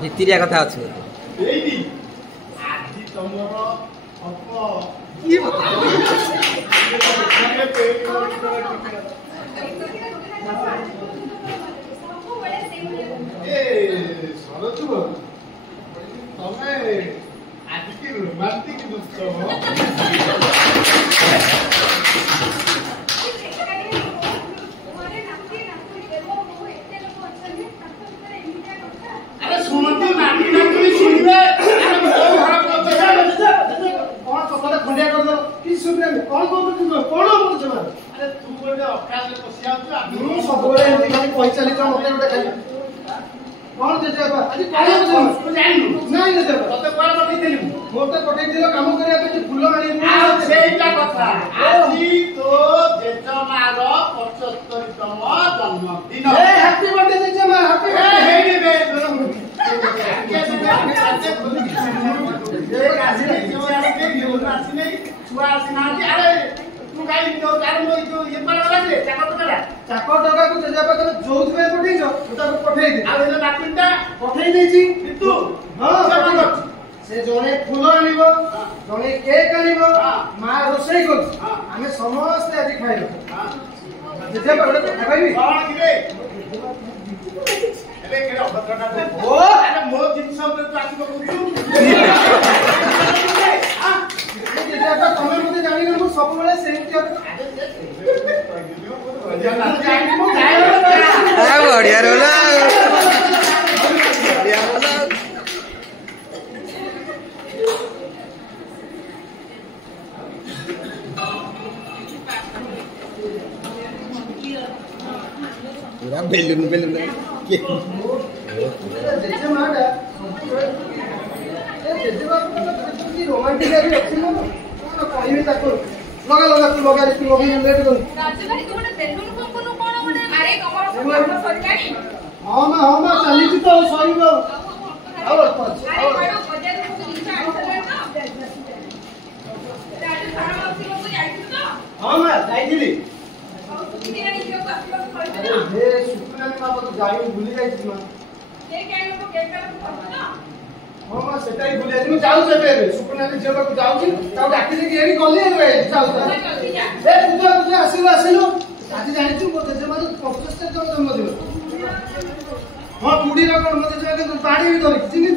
ভিতরিয়া কথা আছে এইনি আজি তোমার অপ কি এ সরজ তুমি আজ কি রোমান্টিক দুঃখ শুনতো নাতি নাতি শুনবে কোন কথাটা খন্ডিয়া করে দাও কি শুনবে কোন কথা তুমি কোন বলছ না আরে তু বলে অকালে বসিয়া আছো আমি সবବେଳେ এমনি খালি কই চালি তো মতে ଗୋଟେ খালি কোন যেতে বাবা আଜି কোন তু জানিনু নাই না দেবা ততে কোন পঠেই দেলি মোতে পঠেই দিলো কাম করিয়া पे ফুল আনি সেইটা কথা আজি তো জেজমার 75তম জন্মদিন এ হ্যাপি বার্থডে জেজমা হ্যাপি হেই রে जड़े फूल आने जड़े केक आने माँ रोसे कर समस्ते आज खाई मो जिन तमें मत जानी सब बढ़िया रोला पूरा बेलून बेलून के जैसे माडा ए जैसे बाबू रोमांटिक है अच्छी ना कहिबे ताको लगा लगा तू लगी लेट कर राजू भाई तू बेलून को कोन अरे कमर सरियानी हां मां चली छी तो सही गो अरे बड़ो बजे को इच्छा आइसले ना राजू सारा मासी को जाइछ तो हां मां जाइली अरे हे सुकुनानी बाबा तो जाई भूली जाई छी मां के लोग के करत ना हां मां सेटाई भूली जाई जाऊ से बे सुकुनानी जेबा को जाऊ छी ताऊ डाकी दे एरी गली रे जाऊ जल्दी जा ए तुझे आसिलो आज जानि छी मो जेजे माने 75 जन जन्मदिन हां बुढ़ी रा कोन मते जे के बाड़ी भी धरि चिनि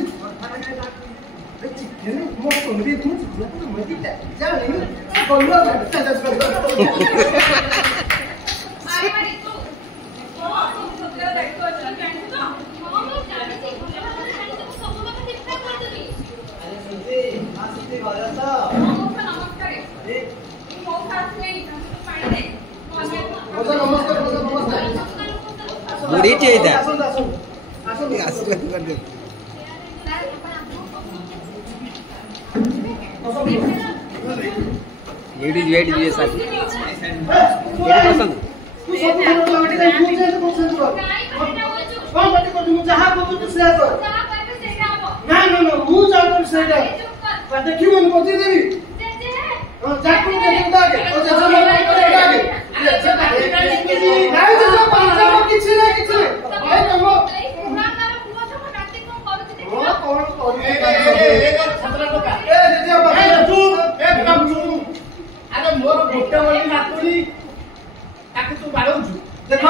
चिकेन मो सोनरी तू मती जा नहीं गलुआ अरे भाई तू तू सत्र दायित्व अच्छा जानि तो हां मैं जानि छी सब लोग ठीक ठाक कर देबी अरे सुनते हां सुनते बाजा सा नमस्कार अरे तू मो साथ नहीं पानी दे नमस्कार बुढ़ी चाहिए आसन आशीर्वाद कर दे लेडीज वेट दिए सर ये पसंद तू सब लगे दे मुझे तो पसंद कर कौन बात कर तू जहां को तू से कर जहां कहबे सेटा हो ना ना ना मु जाऊ से कर देखियो मन को दे देबी जे हां जाकू के दिन आगे ओ जे जमा करे आगे नहीं तो पांचा को किछ ना भाई कमो ना ना पुआ तो नाटक को करू दे ओ कौन करू ए छतरा टका ए जे बाबा तू एकदम तू अरे मोर गोटे बोली नातुनी ताकि तू बाळौछु देखो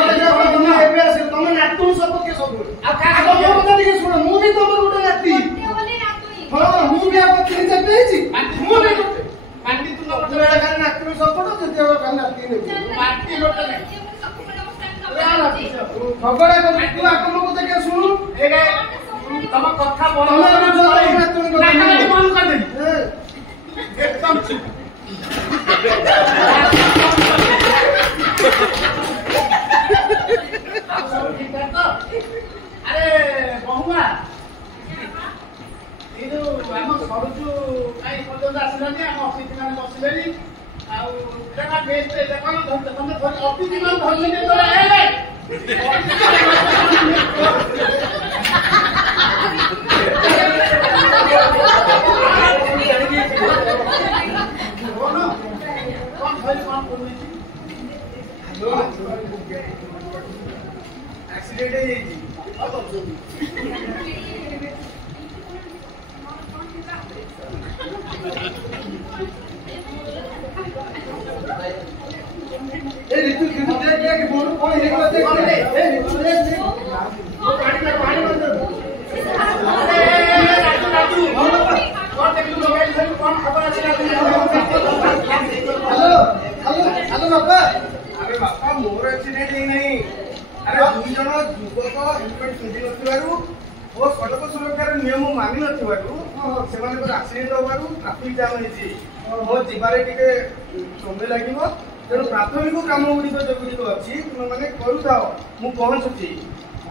तुम एबे आसे तुम नातुनी सब के सब आ का मो बता दिके सुन मु भी तोर गोटे नाती बोले नातुनी हां मु भी आप तीन चार पेजी मु भी पांडी तू नोटरा का नातुनी सब पडो जते का नाती ने पार्टी लोटा नहीं खबर है तू आकम को देखे सुनु एगे तम कथा बोल नाटक बंद कर दे एकदम चुप अरे बहुआ ये जो हम सरजु काई पर्यंत आसिलानी हम ऑफिस माने बसिलेनी आउ देखा बेस्ट देखा तुम ऑफिस मान धरले तो एक्सीडेंट है ए ऋतु ऋतु देख के बोल कोई एक बात देख ए ऋतु देख वो पानी बंद राजू कौन देख लो मोबाइल से कौन खबर আছে हेलो हेलो बाबा अरे बाबा मोर एक्सीडेंट नहीं अरे दुई जन युवक हेलमेट पिंधि नथिबारु ओ सड़क सुरक्षार नियम मानि नथिबारु सेमानकर एक्सीडेंट होबारु ट्रैफिक जाम हेछि मो जिबारे टिके समय लागिबो तेणु प्राथमिक काम गुड़िक जो गुड़िक अच्छी तुम मैंने करूँ मु पहुँचुची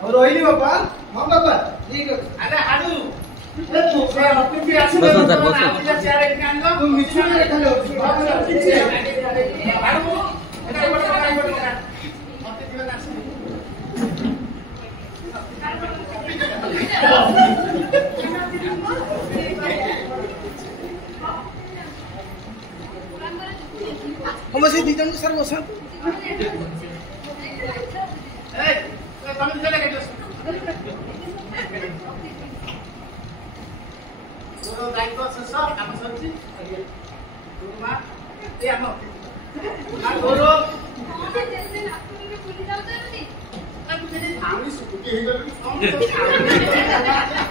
और रही बापा हाँ बापा ठीक है अरे हाडू हम से दीजन सर बसा ए तुम चले के तो दायित्व शेष काम सरछि गुरुमा ए हम गुरु जैसे आपको भी भूल जाओ जल्दी आमी सुकुटी हे गली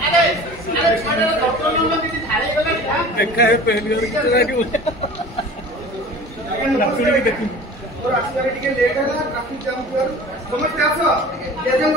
अरे छोटा डॉक्टर नंबर किती धारे गला देखा है पहली बार कितना नहीं देखी और आसपास टिके लेट है ना ट्रैफिक जाम कर समझ के आसो जय जय